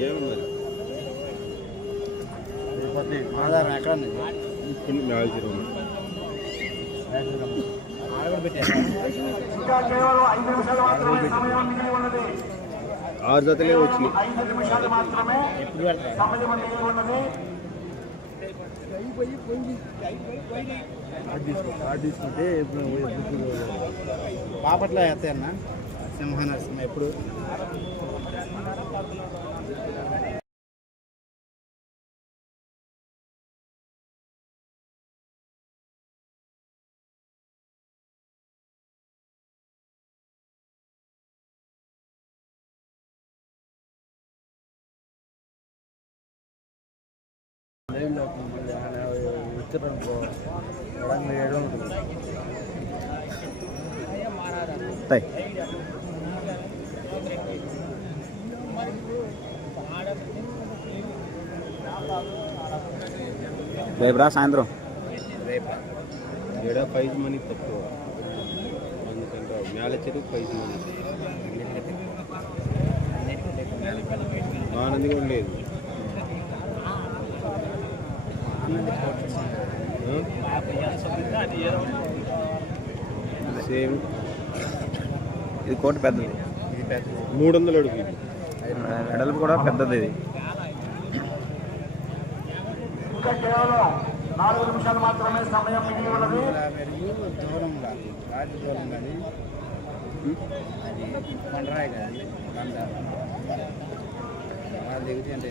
ఏమన్నది ఆధారం ఎక్కడ ఆరు జతలే మాత్రమే ఎప్పుడు బాపట్ల వేస్తాయన్న సింహ నరసింహ ఎప్పుడు? రేపు రా సాయంత్రం. ఏడా ప్రైజ్ మనీ తక్కువ. అందుకంటే మేళ చెరువు ప్రైజ్ మనీ. ఆనంది కూడా లేదు. సేమ్ ఇది కోటి పెద్దది. మూడు వందలు అడుగు. వెడల్పు కూడా పెద్దది ఇది. ఇంకా కేవలం నాలుగు నిమిషాలు మాత్రమే సమయం మిగిలి ఉన్నది మెరుగు దూరంగా రాజు దూరం కానీ అది కొండ వాళ్ళు దిగుతుంది అంటే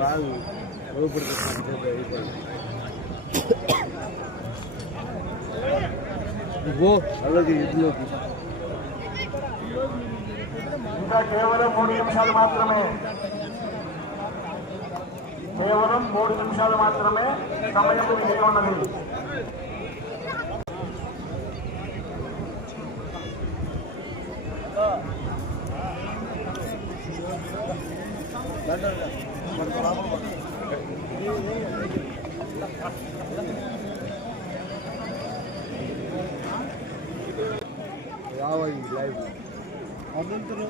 ఇవి. బాగా గో అలాగే ఇంట్లోకి ఇంకా కేవలం మూడు నిమిషాలు మాత్రమే కేవలం మూడు నిమిషాలు మాత్రమే సమయం మిగిలి ఉన్నది రావాలి లైవ్. అదంతలో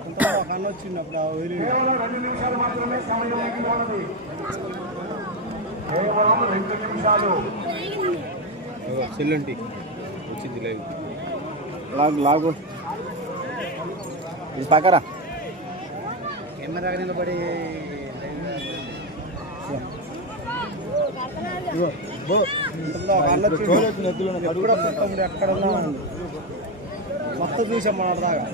అంత ఒక అన్న వచ్చినప్పుడు ఆ ఊరి కేవలం రెండు నిమిషాలు మాత్రమే సమయం మిగిలి ఉన్నది కేవలం రెండు నిమిషాలు అగో సెల్లంటి వచ్చింది లైవ్. లాగు లాగు ఇది పక్కరా? కెమెరా నిలబడి ఎక్కడ మొత్తం చూసాం మన దాకా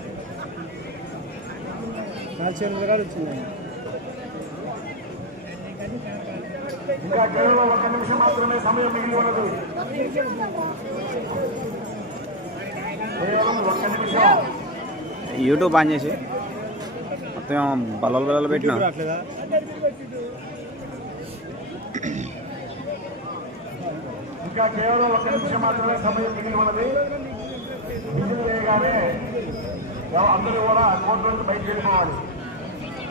నాలుగు ఎనిమిది కాదు వచ్చింది ఇంకా కేవలం ఒక నిమిషం మాత్రమే సమయం మిగిలి ఉన్నది కేవలం ఒక్క నిమిషం యూట్యూబ్ ఆన్ చేసి మొత్తం బలలు బలలు పెట్టినా. ఇంకా కేవలం ఒక నిమిషం మాత్రమే సమయం మిగిలి ఉన్నది. విజిల్ వేయగానే ఎవ- అందరూ కూడా కోర్టు నుంచి బయటకు వెళ్ళిపోవాలి.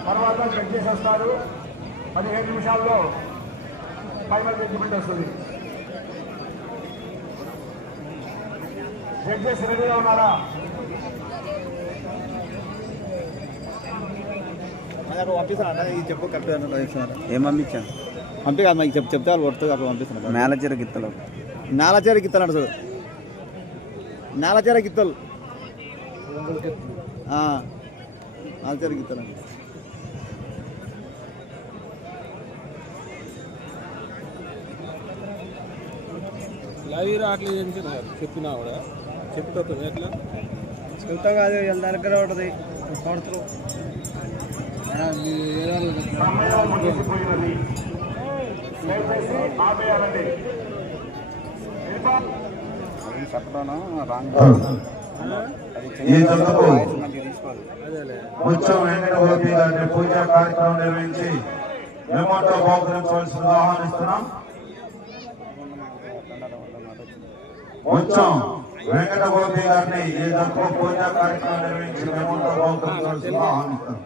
తర్వాత చెక్ చేసి వస్తారు. పదిహేను నిమిషాల్లో ఫైనల్ జడ్జిమెంట్ వస్తుంది. జడ్జెస్ రెడీగా ఉన్నారా? చెప్పు కరెక్ట్ ఏం పంపించాను? పంపి కాదు మాకు చెప్ చెప్తే వాళ్ళు కొడుతుంది అప్పుడు పంపిస్తున్నాడు మేలచెర గిత్తలు. నాలచేర గిత్తలు చూడు. నాలచేర గిత్తలు నాలచేర గిత్తలు లైవ్ రావట్లేదు అని చెప్పినా కూడా? ఎట్లా? చెప్తా కాదు వీళ్ళ దగ్గర ఉంటుంది. దయచేసి ఆపేయాలండి చెప్పడం రాంగ్ గారిని పూజా కార్యక్రమం నిర్వహించి మెమోటో బహుకరించవలసిందిగా ఆహ్వానిస్తున్నాం. ముత్యం వెంకట గోపి గారిని ఈ పూజా కార్యక్రమం నిర్వహించి మెమోటో బహుకరించవలసిందిగా ఆహ్వానిస్తున్నాం.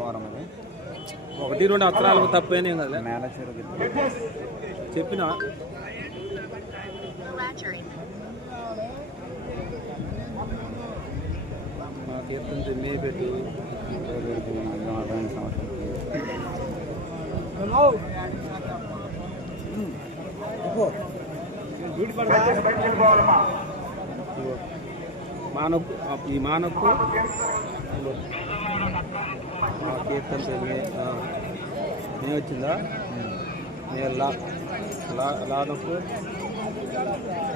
వారం అది. ఒకటి రెండు అత్తరాలకు తప్పేనేం కదా నేల చెరుకు చెప్పిన? మా తీర్థం తిమ్మే పెట్టి. మానక్కు ఈ మానక్కు. మా తీర్థం తిమ్మే నే వచ్చిందా? నేను a lot, of food.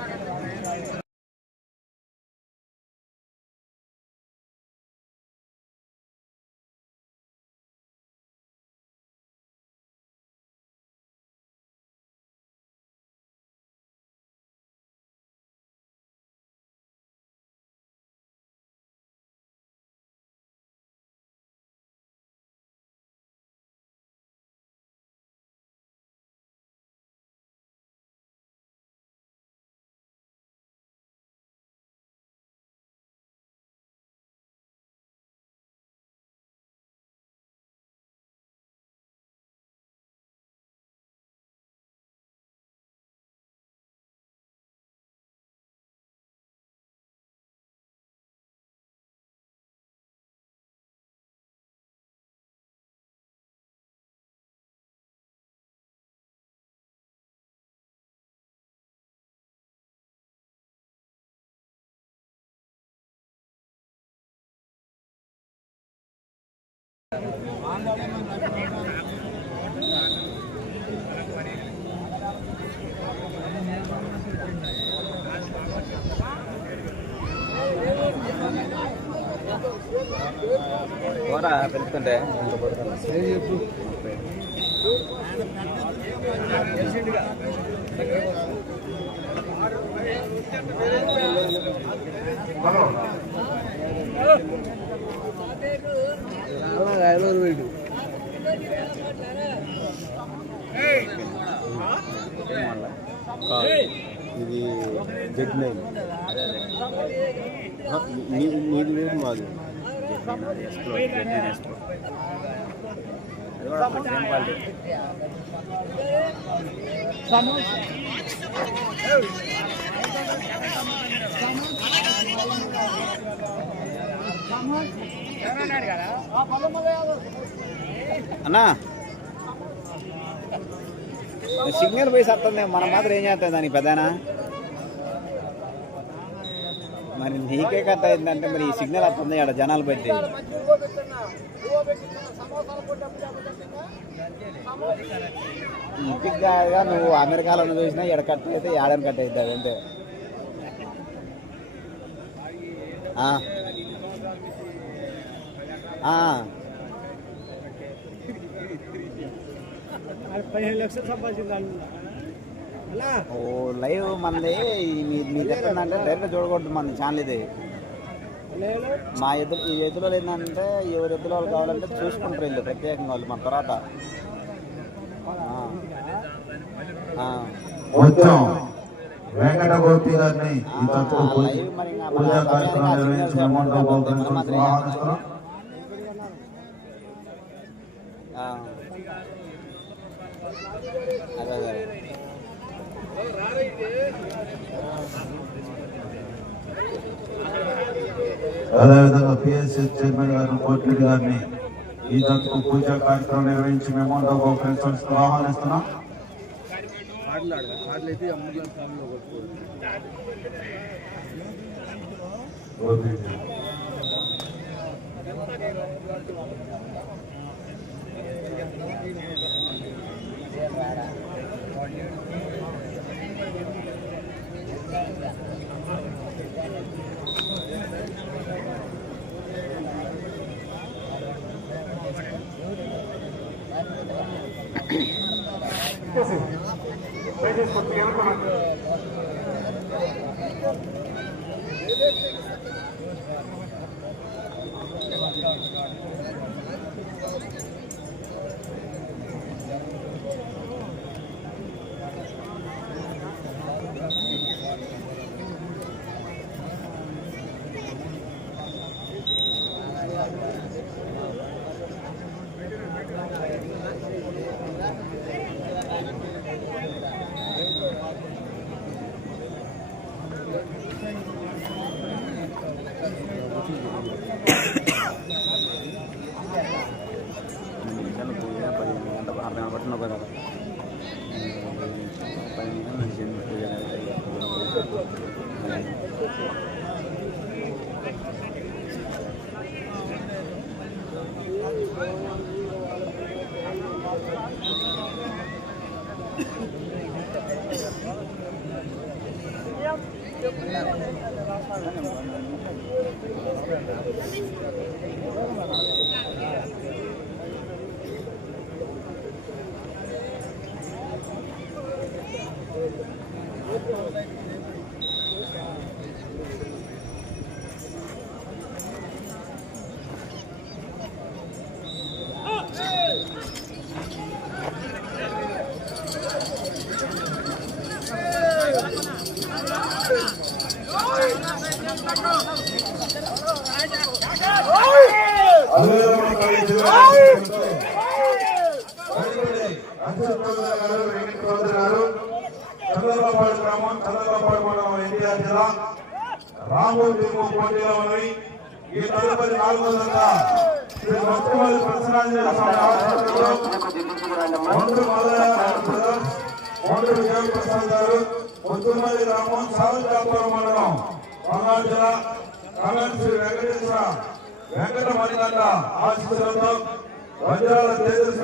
పోరా పెరుగుతుంటే చెప్పు ఐనూరు వీడు ఇది జగ్ నైన్ నీది వేరు మాది అది కూడా సేమ్ క్వాలిటీ అన్నా. సిగ్నల్ పోయి వస్తుంది మన మాత్రం ఏం చేస్తుంది దానికి పెద్దనా? మరి నీకే కట్ అయిందంటే మరి ఈ సిగ్నల్ వస్తుంది ఆడ జనాలు బట్టి ఇంటిగా నువ్వు అమెరికాలో చూసినా ఎడ కట్ అయితే ఏడని కట్ అవుతుంది అంతే. ఆ. పదిహేను లక్షలు ఓ లైవ్ మనది మీ మీ దగ్గర ఏంటంటే డైరెక్ట్ చూడకూడదు మన ఛానల్ ఇది. మా ఎదురు ఈ ఎదురు ఏంటంటే ఎవరు ఎదురు వాళ్ళు కావాలంటే చూసుకుంటారు వీళ్ళు ప్రత్యేకంగా వాళ్ళు మన తర్వాత. ఆ. ఆ. ముత్యం వెంకట గోపి గారిని మరి ఇంకా మన పూజా సమయానికి కార్యక్రమం ఆ నిర్వహించి సిగ్నల్ మెమోటో మనం బహుకరించవలసిందిగా మాత్రం ఆహ్వానిస్తున్నాం ఆ. అదే అదే అదేవిధంగా పిఎస్ఎస్ చైర్మన్ గారు కోటిరెడ్డి గారిని ఈ దంతకు పూజా కార్యక్రమం నిర్వహించి మేము బహుకరించవలసిందిగా ఆహ్వానిస్తున్నాం. మాట్లాడు Gracias por tu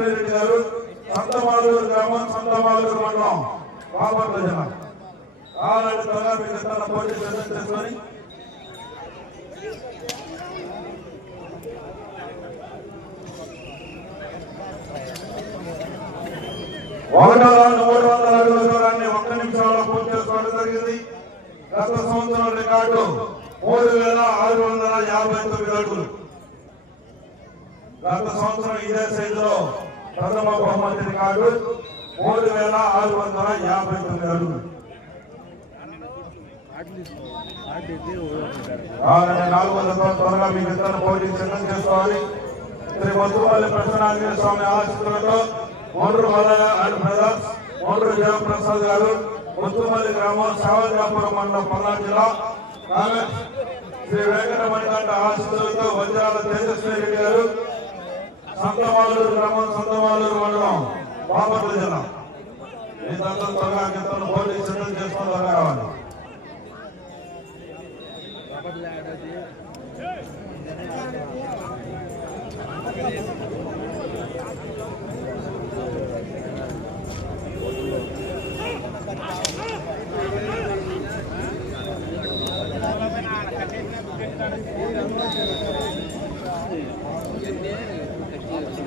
రెడ్డి గారు సంతమాలూరు గ్రామం సంతమాలూరు మండలం బాపట్ల జన. కావాలంటే త్వరగా మీకు ఇస్తాను పోటీ చేసుకొని ఒకటో రౌండ్ మూడు వందల అడుగుల దూరాన్ని ఒక్క నిమిషంలో పూర్తి చేసుకోవడం జరిగింది. గత సంవత్సరం రికార్డు మూడు వేల ఆరు వందల యాభై తొమ్మిది అడుగులు. గత సంవత్సరం ఇదే సైజులో ప్రథమ బహుమతి రికార్డు మూడు వేల ఆరు వందల యాభై తొమ్మిది అడుగులు. నాలుగు వందల త్వరగా మీ ఇద్దరు పోటీ సిద్ధం చేసుకోవాలి. శ్రీ మధుపల్లి ప్రసన్నాంజనేయ స్వామి ఆలోచనలతో ఒండ్రు మల్లయ్య అండ్ బ్రదర్స్ ఒండ్రు జయప్రసాద్ గారు ముత్తుమల్లి గ్రామం సావజాపురం మండలం పల్నాడు జిల్లా. కాంగ్రెస్ శ్రీ వెంకట మణికంఠ ఆశీస్సులతో వజ్రాల తేజస్వి రెడ్డి గారు సంతవాలూరు గ్రామం సంతవాలూరు మండలం బాపట్ల జిల్లా మీరందరూ త్వరగా గెత్తలు పోలీసు సిద్ధం చేసుకుని త్వరగా రావాలి Thank you.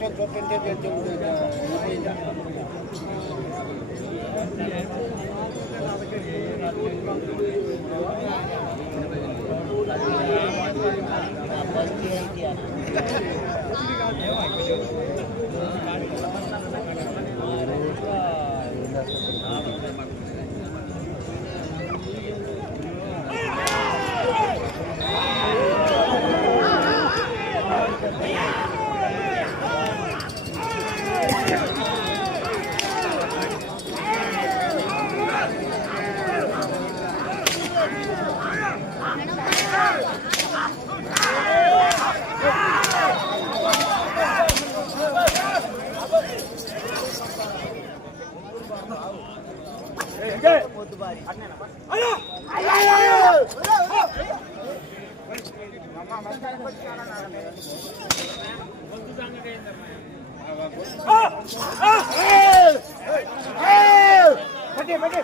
저 좁은 데들 정도 이제 పట్టి పట్టి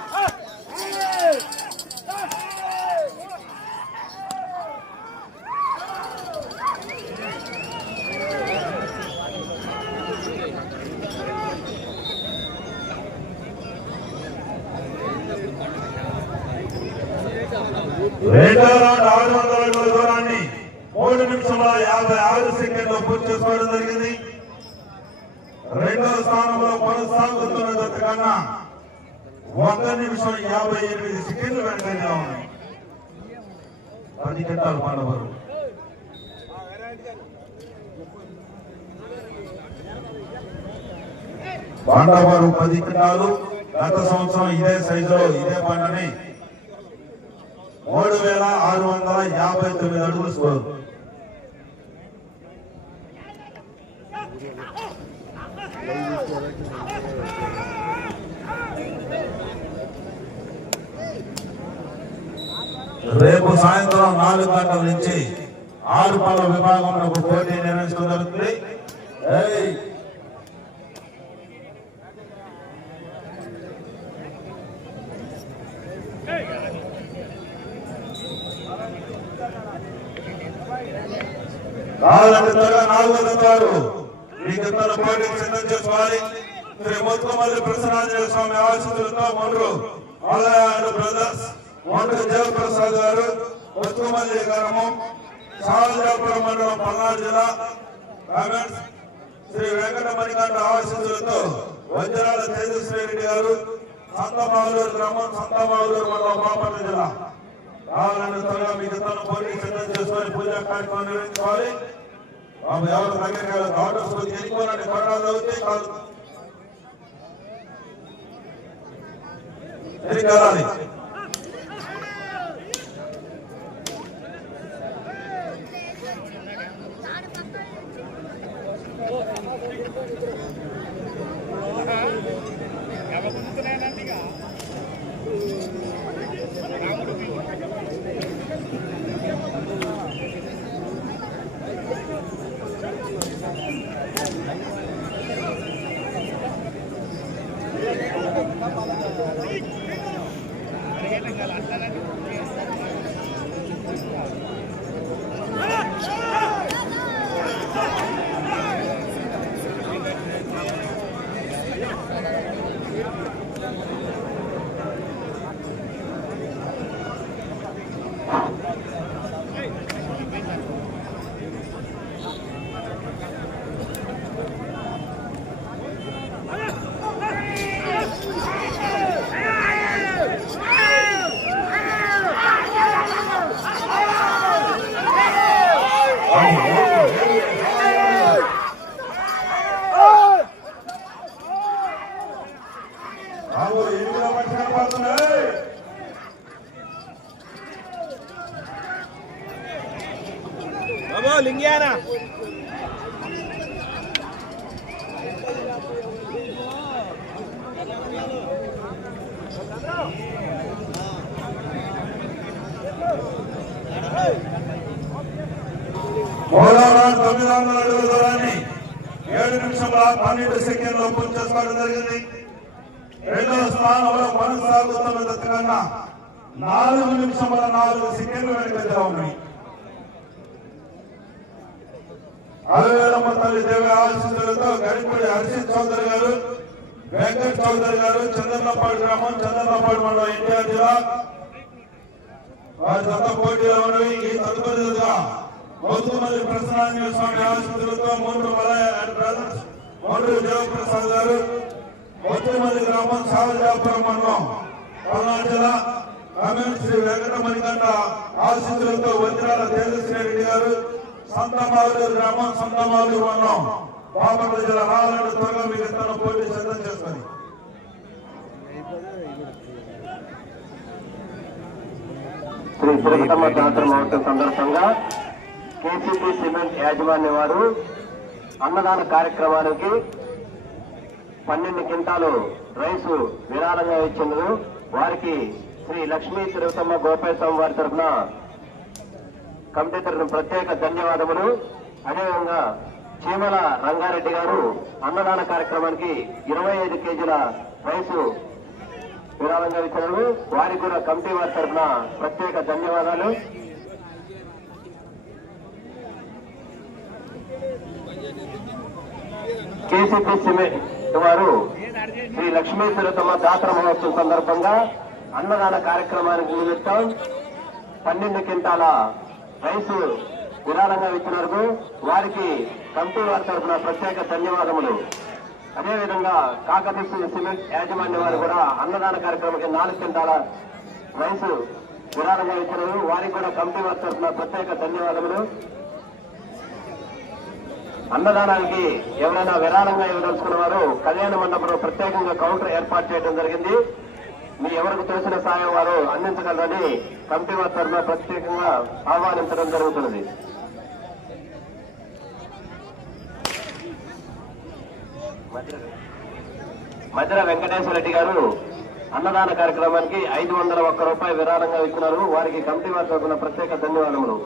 పాండవారు పది కింటాలు గత సంవత్సరం ఇదే సైజులో ఇదే పంటని మూడు వేల ఆరు వందల యాభై తొమ్మిది అడుగులు స్కోరు. రేపు సాయంత్రం నాలుగు గంటల నుంచి ఆరు పళ్ళ విభాగంలో పోటీ నిర్వహించడం జరుగుతుంది ముత్తుమల్లి ప్రసన్నాంజనేయ స్వామి ఆశీస్సులతో మొండ్రు బ్రదర్స్ మొండ్రు జయప్రసాద్ గారు ముత్తుమల్లి గ్రామం సాలజాపురం మండలం పల్నాడు జిల్లా కామెంట్స్ శ్రీ వెంకట మణికంఠ ఆశీస్సులతో వజ్రాల తేజస్వి రెడ్డి గారు సంతమావూరు గ్రామం సంతమావూరు మండలం బాపట్ల జిల్లా. కావాలని త్వరగా మీకు ఇతరులు పోటీ సిద్ధం చేసుకొని పూజా కార్యక్రమం నిర్వహించుకోవాలి. బాబు ఎవరు దగ్గరికి వెళ్ళదు ఆర్డర్స్ ఎన్నుకోనండి కొట్టాలు అవుతాయి కాదు. తిరిగి వెళ్ళాలి hasta la లింగియానా. పోలవరం తొమ్మిది వందల అడుగుల దూరాన్ని ఏడు నిమిషముల పన్నెండు సెకండ్లు పూర్తి చేసుకోవడం జరిగింది. రెండవ స్థానంలో కొనసాగుతున్న జత నాలుగు నిమిషముల నాలుగు సెకండ్లు వెనుకంగా ఉన్నాయి. అలవేలమ్మ తల్లి దేవి ఆశీస్సులతో గడిపడి హర్షిత్ చౌదరి గారు వెంకట్ చౌదరి గారు చంద్రన్నపాడు గ్రామం చంద్రన్నపాడు మండలం ఎన్టీఆర్ జిల్లా. వారి సొంత పోటీలో ఉన్నవి ఈ తదుపరిగా గౌతమల్లి ప్రసన్నాంజలి స్వామి ఆశీస్సులతో మూడు మలయ అండ్ బ్రదర్స్ మూడు దేవప్రసాద్ గారు గౌతమల్లి గ్రామం సావజాపురం మండలం పల్నాడు జిల్లా కామెంట్ శ్రీ వెంకట మణికంఠ ఆశీస్సులతో వజ్రాల తేజస్వి రెడ్డి గారు సంతమాలూరు గ్రామం సంతమాలూరు మండలం బాపట్ల జిల్లా రాలనాడు త్వరగా మీకు తన పోటీ సిద్ధం చేసుకొని. శ్రీ తిరుపతమ్మ జాతర మహోత్సవం సందర్భంగా కేసీపీ సిమెంట్ యాజమాన్య వారు అన్నదాన కార్యక్రమానికి పన్నెండు క్వింటాలు రైసు విరాళంగా ఇచ్చినందుకు వారికి శ్రీ లక్ష్మీ తిరుపతమ్మ గోపాల స్వామి వారి తరఫున కమిటీ తరఫున ప్రత్యేక ధన్యవాదములు. అదేవిధంగా చీమల రంగారెడ్డి గారు అన్నదాన కార్యక్రమానికి ఇరవై ఐదు కేజీల రైసు విరాళంగా ఇచ్చినారు వారికి కూడా కమిటీ వారి తరఫున ప్రత్యేక ధన్యవాదాలు. కేసీపీ సిమెంట్ వారు శ్రీ లక్ష్మీ తిరుతమ్మ జాతర మహోత్సవం సందర్భంగా అన్నదాన కార్యక్రమానికి నిమిత్తం పన్నెండు క్వింటాల రైసు విరాళంగా ఇచ్చినందుకు వారికి కమిటీ వారి తరఫున ప్రత్యేక ధన్యవాదములు. అదేవిధంగా కాకతీసు సిమెంట్ యాజమాన్య వారు కూడా అన్నదాన కార్యక్రమానికి నాలుగు క్వింటాల రైసు విరాళంగా ఇచ్చినారు. వారికి కూడా కమిటీ వారి తరఫున ప్రత్యేక ధన్యవాదములు. అన్నదానానికి ఎవరైనా విరాళంగా ఇవ్వదలుచుకున్న వారు కళ్యాణ మండపంలో ప్రత్యేకంగా కౌంటర్ ఏర్పాటు చేయడం జరిగింది. మీ ఎవరికి తెలిసిన సాయం వారు అందించగలరని కమిటీ వారి తరఫున ప్రత్యేకంగా ఆహ్వానించడం జరుగుతున్నది. మధ్యన వెంకటేశ్వర రెడ్డి గారు అన్నదాన కార్యక్రమానికి ఐదు వందల ఒక్క రూపాయి విరాళంగా ఇచ్చినారు వారికి కమిటీ వారి తరఫున ప్రత్యేక ధన్యవాదములు.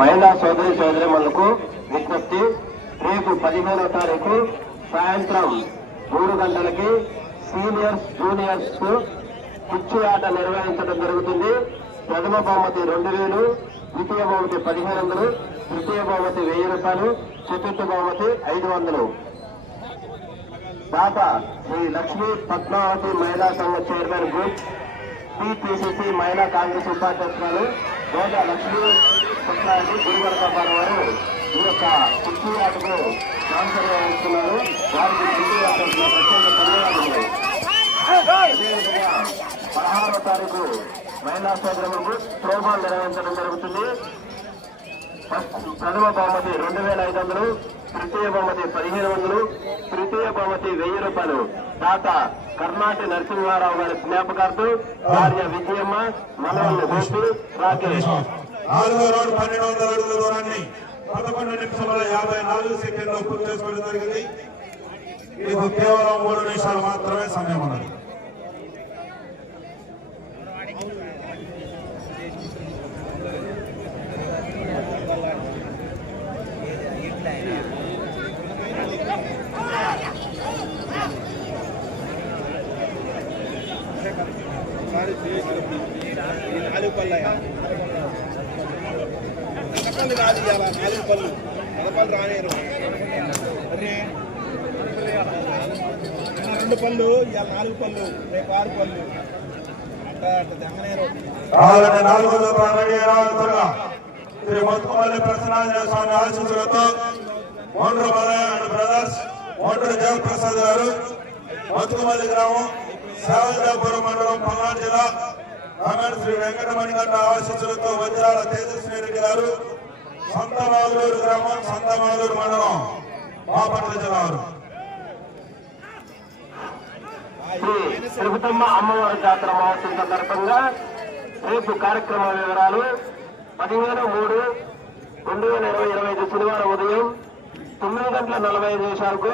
మహిళా సోదరి సోదరిమణులకు విజ్ఞప్తి. రేపు పదిహేనవ తారీఖు సాయంత్రం మూడు గంటలకి సీనియర్స్ జూనియర్స్ కుర్చీ ఆట నిర్వహించడం జరుగుతుంది. ప్రథమ బహుమతి రెండు వేలు ద్వితీయ బహుమతి పదిహేను వందలు తృతీయ బహుమతి వెయ్యి రూపాయలు చతుర్థ బహుమతి ఐదు వందలు. దాత శ్రీ లక్ష్మీ పద్మావతి మహిళా సంఘ చైర్మన్ గ్రూప్ టిపిసిసి మహిళా కాంగ్రెస్ ఉపాధ్యక్షురాలు గోద లక్ష్మీ పుట్టారెడ్డి గురువరకాపాడు వారు ఈ యొక్క కుర్చీ ఆటకు స్పాన్సర్ వహిస్తున్నారు వారికి కుర్చీ ఆట ప్రత్యేక ధన్యవాదములు అదేవిధంగా పదహారవ తారీఖు మహిళా సోదరులకు త్రోబాల్ నిర్వహించడం జరుగుతుంది. ప్రథమ బహుమతి రెండు వేల ఐదు వందలు తృతీయ బహుమతి పదిహేను వందలు తృతీయ బహుమతి వెయ్యి రూపాయలు. దాత కర్ణాటి నరసింహారావు గారి జ్ఞాపకార్థం భార్య విజయమ్మ మనవల్ని గోపి రాకేష్. నాలుగో రోడ్డు పన్నెండు వందల అడుగుల దూరాన్ని పదకొండు నిమిషముల యాభై నాలుగు సెకండ్లో పూర్తి చేసుకోవడం జరిగింది. మీకు కేవలం మూడు నిమిషాలు మాత్రమే సమయం ఉన్నది. ఇవాళ నాలుగు పళ్ళు. రానేరు రెండు ఇవాళ నాలుగు పళ్ళు రేపు ఆరు పళ్ళు. నాలుగు వందల శ్రీ మొత్తమల్లి ప్రసన్నాంజనేయ స్వామి ఆశీస్సులతో మోండ్రు మలయ అండ్ బ్రదర్స్ జయప్రసాద్ గారు మొత్తమల్లి గ్రామం శావజాపురం మండలం పల్నాడు జిల్లా కమెంట్ శ్రీ వెంకటమణి గంట ఆశీస్సులతో వజ్రాల తేజస్వి రెడ్డి గారు సంత గ్రామం సంత మండలం బాపట్ల జిల్లా తిరుగుతమ్మ అమ్మవారి జాతర మహోత్సవం సందర్భంగా రేపు కార్యక్రమ వివరాలు పదిహేను మూడు రెండు వేల ఇరవై ఇరవై ఐదు శనివారం ఉదయం తొమ్మిది గంటల నలభై ఐదు నిమిషాలకు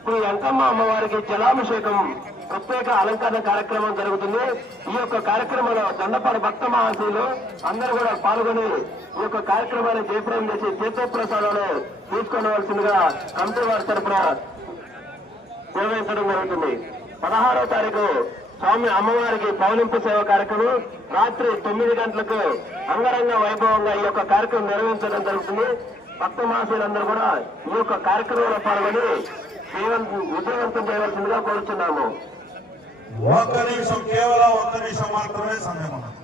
శ్రీ అంకమ్మ అమ్మవారికి జలాభిషేకం ప్రత్యేక అలంకరణ కార్యక్రమం జరుగుతుంది. ఈ యొక్క కార్యక్రమంలో దండపాడు భక్త మహాశీలు అందరూ కూడా పాల్గొని ఈ యొక్క కార్యక్రమాన్ని జయప్రయం చేసి తీర్థప్రసాదాలు తీసుకోవలసిందిగా కమిటీ వారి తరఫున నిర్వహించడం జరుగుతుంది. పదహారో తారీఖు స్వామి అమ్మవారికి పౌలింపు సేవ కార్యక్రమం. రాత్రి తొమ్మిది గంటలకు అంగరంగ వైభవంగా ఈ యొక్క కార్యక్రమం నిర్వహించడం జరుగుతుంది. భక్త మహాశీలందరూ కూడా ఈ యొక్క కార్యక్రమంలో పాల్గొని విజయవంతం చేయవలసిందిగా కోరుతున్నాము ఒక్క నిమిషం కేవలం ఒక్క నిమిషం మాత్రమే సమయం ఉన్నది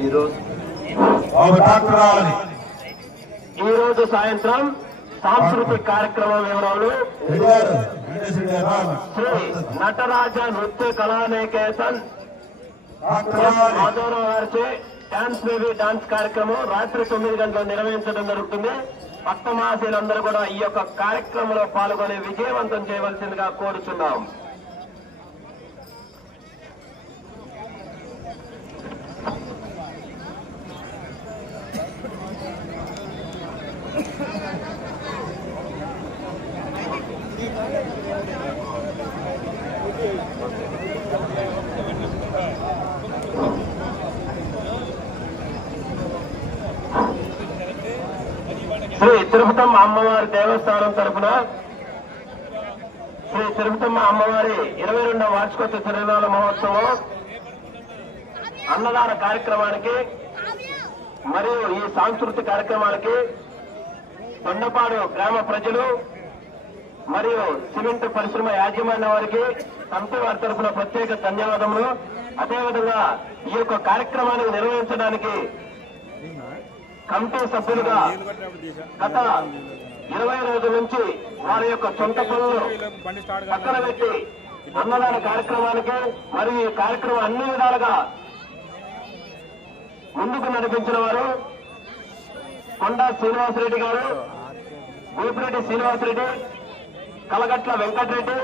ఈరోజు ఒక డాక్టర్ రావాలి. ఈ రోజు సాయంత్రం సాంస్కృతిక కార్యక్రమం వివరాలు. శ్రీ నటరాజ నృత్య కళానేకేతన్. మాధవరావు గారిచే డాన్స్ బేబీ డాన్స్ కార్యక్రమం రాత్రి తొమ్మిది గంటలు నిర్వహించడం జరుగుతుంది. భక్త మహాశీలందరూ కూడా ఈ యొక్క కార్యక్రమంలో పాల్గొని విజయవంతం చేయవలసిందిగా కోరుచున్నాం. తిరుపతమ్మ అమ్మవారి దేవస్థానం తరపున శ్రీ తిరుపతమ్మ అమ్మవారి ఇరవై రెండవ వార్షికోత్సవ తిరునాళ్ళ మహోత్సవం అన్నదాన కార్యక్రమానికి మరియు ఈ సాంస్కృతిక కార్యక్రమానికి తొండపాడు గ్రామ ప్రజలు మరియు సిమెంట్ పరిశ్రమ యాజమాన్య వారికి సంత వారి తరఫున ప్రత్యేక ధన్యవాదములు. అదేవిధంగా ఈ యొక్క కార్యక్రమాన్ని నిర్వహించడానికి కమిటీ సభ్యులుగా గత ఇరవై రోజుల నుంచి వారి యొక్క సొంత పనులు పక్కన పెట్టి అన్నదాన కార్యక్రమానికి మరియు ఈ కార్యక్రమం అన్ని విధాలుగా ముందుకు నడిపించిన వారు కొండా శ్రీనివాసరెడ్డి గారు గోపిరెడ్డి శ్రీనివాసరెడ్డి కలగట్ల వెంకటరెడ్డి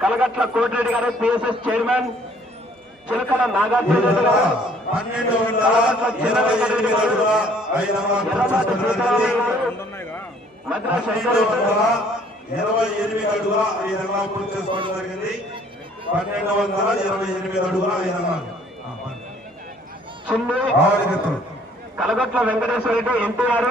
కలగట్ల కోటిరెడ్డి గారు పిఎస్ఎస్ చైర్మన్ చిలకల నాగార్జున పన్నెండు వందల ఇరవై ఎనిమిది ఇరవై ఎనిమిది అడుగుల ఐదు అంగుళాలు పూర్తి చేసుకోవడం జరిగింది. పన్నెండు వందల ఇరవై ఎనిమిది అడుగుల కలగట్ల వెంకటేశ్వర రెడ్డి ఎన్టీఆర్.